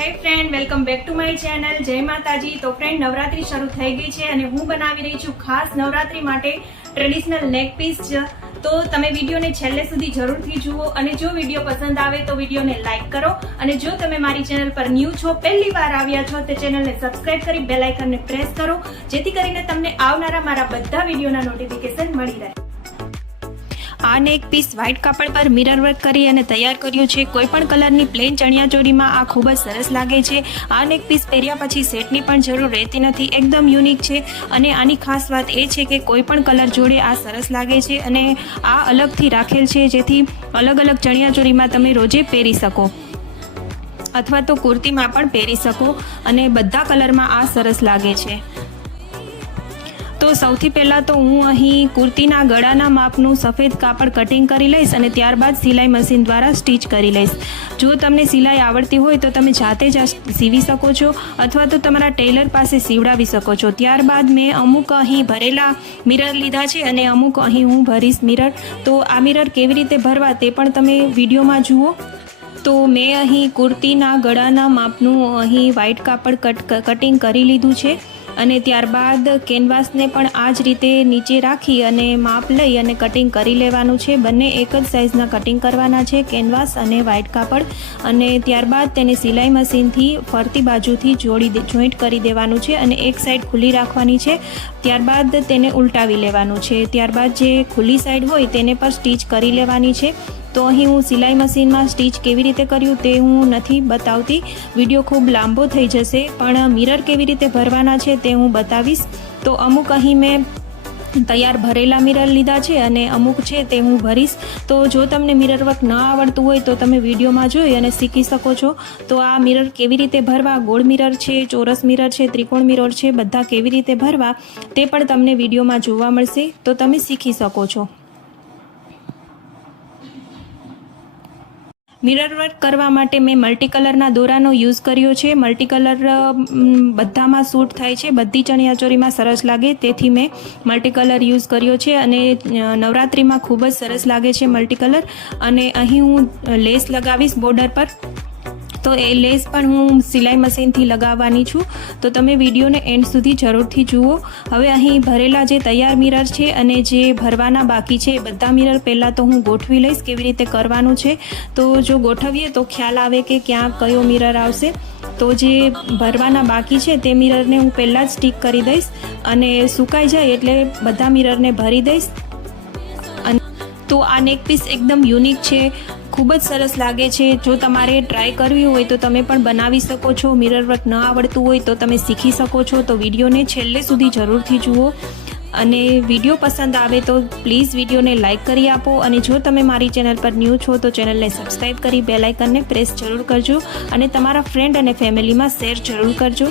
Hey friend welcome back to my channel જય માતાજી. તો friend Navratri શરૂ થઈ ગઈ છે અને હું બનાવી રહી છું ખાસ નવરાત્રી માટે ટ્રેડિશનલ નેક પીસ તો તમે વિડીયોને છેલ્લે સુધી જરૂરથી જુઓ અને જો વીડિયો પસંદ આવે તો વિડીયોને લાઇક કરો. અને જો તમે મારી ચેનલ પર ન્યૂ છો, પહેલી વાર આવ્યા છો, તે ચેનલને સબસ્ક્રાઇબ કરી બેલ આઇકનને પ્રેસ કરો. જેથી કરીને તમને આવનારા મારા બધા વિડીયોના નોટિફિકેશન મળી રહે. આ નેક પીસ વ્હાઇટ કાપડ પર મિરર વર્ક કરી અને તૈયાર કર્યું છે. કોઈપણ કલરની પ્લેન ચણિયાચોળીમાં આ ખૂબ જ સરસ લાગે છે. આ નેક પીસ પહેર્યા પછી સેટની પણ જરૂર રહેતી નથી. એકદમ યુનિક છે. અને આની ખાસ વાત એ છે કે કોઈપણ કલર જોડે આ સરસ લાગે છે અને આ અલગથી રાખેલ છે, જેથી અલગ અલગ ચણિયાચોળીમાં તમે રોજે પહેરી શકો. અથવા તો કુર્તીમાં પણ પહેરી શકો. અને બધા કલરમાં આ સરસ લાગે છે. તો સૌથી પહેલાં તો હું અહીં કુર્તીના ગળાના માપનું સફેદ કાપડ કટિંગ કરી લઈશ અને ત્યારબાદ સિલાઈ મશીન દ્વારા સ્ટિચ કરી લઈશ. જો તમને સિલાઈ આવડતી હોય તો તમે જાતે જ સીવી શકો છો અથવા તો તમારા ટેલર પાસે સીવડાવી શકો છો. ત્યારબાદ મેં અમુક અહીં ભરેલા મિરર લીધા છે અને અમુક અહીં હું ભરીશ મિરર તો આ મિરર કેવી રીતે ભરવા તે પણ તમે વિડીયોમાં જુઓ. તો મેં અહીં કુર્તીના ગળાના માપનું અહીં વ્હાઇટ કાપડ કટ કટિંગ કરી લીધું છે. અને ત્યારબાદ કેનવાસને પણ આ જ રીતે નીચે રાખી અને માપ લઈ અને કટિંગ કરી લેવાનું છે. બંને એક જ સાઇઝના કટિંગ કરવાના છે, કેનવાસ અને વ્હાઇટ કાપડ. અને ત્યારબાદ તેને સિલાઈ મશીનથી ફરતી બાજુથી જોડી જોઈન્ટ કરી દેવાનું છે અને એક સાઈડ ખુલ્લી રાખવાની છે. ત્યારબાદ તેને ઉલટાવી લેવાનું છે. ત્યારબાદ જે ખુલ્લી સાઈડ હોય તેને પર સ્ટીચ કરી લેવાની છે. તો અહીં હું સિલાઈ મશીનમાં સ્ટીચ કેવી રીતે કર્યું તે હું નથી બતાવતી. વીડિયો ખૂબ લાંબો થઈ જશે, પણ મિરર કેવી રીતે ભરવાના છે તે હું બતાવીશ. તો અમુક અહીં મેં તૈયાર ભરેલા મિરર લીધા છે અને અમુક છે તે હું ભરીશ. તો જો તમને મિરર વર્ક ન આવડતું હોય તો તમે વિડીયોમાં જોઈ અને શીખી શકો છો. તો આ મિરર કેવી રીતે ભરવા? ગોળ મિરર છે, ચોરસ મિરર છે, ત્રિકોણ મિરર છે, બધા કેવી રીતે ભરવા? તે પણ તમને વિડીયોમાં જોવા મળશે. તો તમે શીખી શકો છો. મિરર વર્ક કરવા માટે મેં મલ્ટી કલરના દોરાનો યુઝ કર્યો છે. મલ્ટી કલર બધામાં સૂટ થાય છે. બધી ચણિયાચોરીમાં સરસ લાગે. તેથી મેં મલ્ટી કલર યુઝ કર્યો છે અને નવરાત્રિમાં ખૂબ જ સરસ લાગે છે મલ્ટી કલર અને અહીં હું લેસ લગાવીશ બોર્ડર પર. તો એ લેસ પણ હું સિલાઈ મશીનથી લગાવવાની છું. તો તમે વિડીયોને એન્ડ સુધી જરૂરથી જુઓ. હવે અહીં ભરેલા જે તૈયાર મિરર છે અને જે ભરવાના બાકી છે, એ બધા મિરર પહેલાં તો હું ગોઠવી લઈશ કેવી રીતે કરવાનું છે. તો જો ગોઠવીએ તો ખ્યાલ આવે કે ક્યાં કયો મિરર આવશે. તો જે ભરવાના બાકી છે તે મિરરને હું પહેલાં જ સ્ટીક કરી દઈશ અને સુકાઈ જાય એટલે બધા મિરરને ભરી દઈશ. તો આ નેક પીસ એકદમ યુનિક છે. ખૂબ જ સરસ લાગે છે. જો તમારે ટ્રાય કરવી હોય તો તમે પણ બનાવી શકો છો. મિરર વર્ક ન આવડતું હોય તો તમે શીખી શકો છો. તો વિડીયોને છેલ્લે સુધી જરૂરથી જુઓ. અને વીડિયો પસંદ આવે તો પ્લીઝ વિડીયોને લાઇક કરી આપો. અને જો તમે મારી ચેનલ પર ન્યૂ છો તો ચેનલને સબસ્ક્રાઈબ કરી બેલાઇકનને પ્રેસ જરૂર કરજો. અને તમારા ફ્રેન્ડ અને ફેમિલીમાં શેર જરૂર કરજો.